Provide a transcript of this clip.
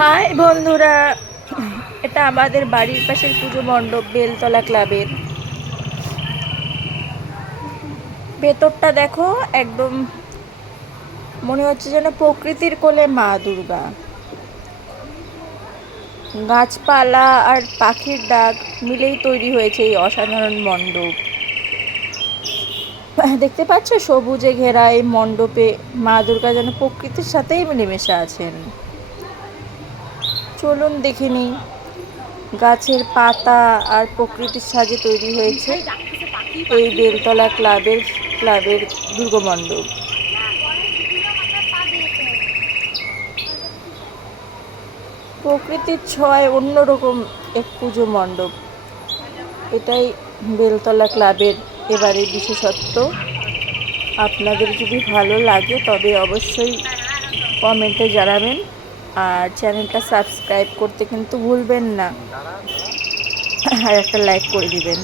High বন্ধুরা, এটা আমাদের বাড়ির পাশের পুজো মণ্ডপ বেলতলা ক্লাবের। ভেতরটা দেখো, একদম মনে হচ্ছে যেন প্রকৃতির কোলে মা দুর্গা। গাছপালা আর পাখির ডাক মিলেই তৈরি হয়েছে এই অসাধারণ মণ্ডপ। দেখতে পাচ্ছ, সবুজে ঘেরা এই মণ্ডপে মা দুর্গা যেন প্রকৃতির সাথেই মিলেমিশে আছেন। চলুন দেখে নিই। গাছের পাতা আর প্রকৃতির সাজে তৈরি হয়েছে এই বেলতলা ক্লাবের দুর্গমণ্ডপ। প্রকৃতির ছোঁয়ায় অন্যরকম এক পুজো মণ্ডপ। এটাই বেলতলা ক্লাবের এবারে বিশেষত্ব। আপনাদের যদি ভালো লাগে তবে অবশ্যই কমেন্টে জানাবেন, আর চ্যানেলটা সাবস্ক্রাইব করতে কিন্তু ভুলবেন না, আর একটা লাইক করে দিবেন।